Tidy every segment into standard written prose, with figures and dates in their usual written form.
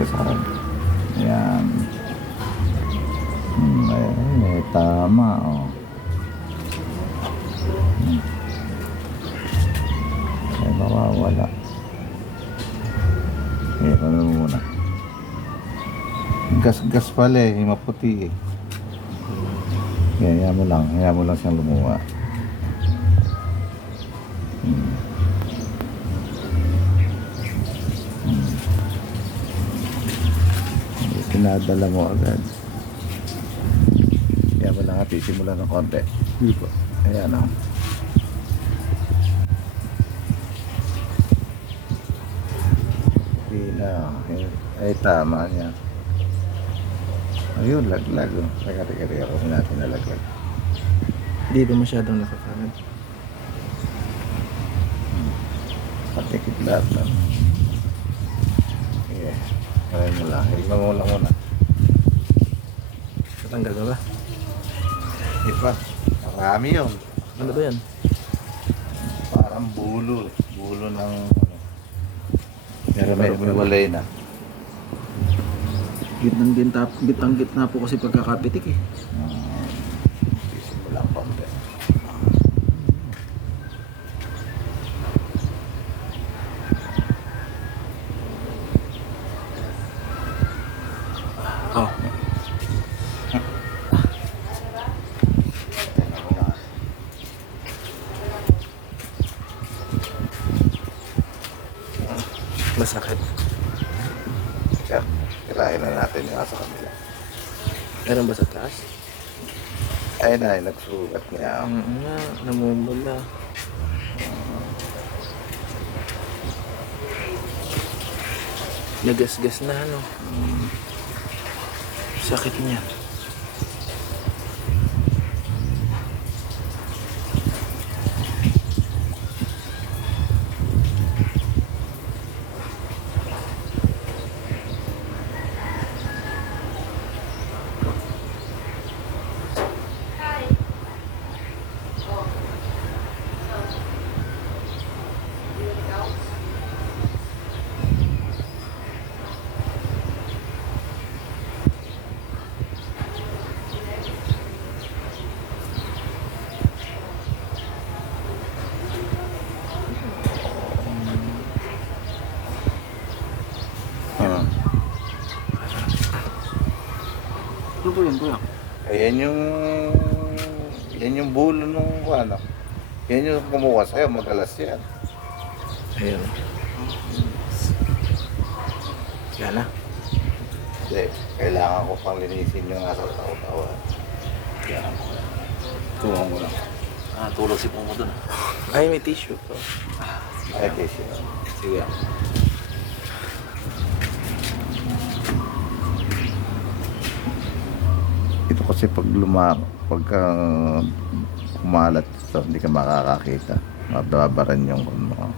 ka sa akin. Ayan. Tama, oh. Ay, mawawala. Eh, ano muna. Gas pala eh, maputi eh. Kaya hayaan mo lang siyang lumuwa. Pinadala mo agad. Kaya mo lang hatisin mo lang ng konti. Hindi po. Ayan o. Hindi na. Ay tama niya. Ayun, laglag o. Teka, ako natin nalaglag. Hindi ba masyadong nakakanan? Patikit lahat na. Yeah. Ayan mo lang. Higman mo lang muna. Natanggal ba ba? Iba. Marami yun. Ano ba yan? Parang bulo eh. Bulo ng... Pero may walay na. Gitang-gitna po kasi pagkakapitik eh. Isin mo lang konti. Oh. Masakit. Kaya, kirahin na natin yung nasa kanila. Meron ba sa taas? Ayun na, nagsugat niya. Nga, namumula. Nagasgas na ano. Sakit niya. Ano po yun, kuya? Ayan yung bulo nung ano. Yan yung kumuha sa'yo, magalas yan. Ayun. Yan na. Hindi, kailangan ko pang linisin yung nasa tao-tawa. Kailangan ko. Tulong mo lang. Tulog si Pomo dun. Ay, may tissue po. Ay, kasi Sige. ito kasi pagka kumalat ito, hindi ka makakakita. Mababaran yung ano.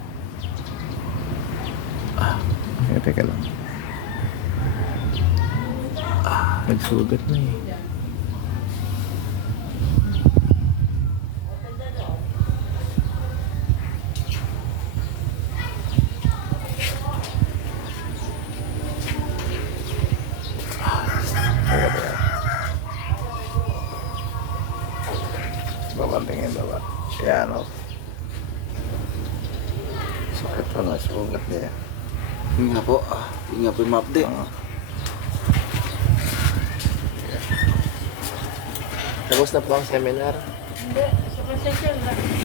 Teka lang. Nagsugat na eh. Babantingin baba. Yan o. Sakit pa na, sugat niya. Yun nga po. Yun nga po yung ma-update. Tapos na po ang seminar. Hindi, sa pasensya lang.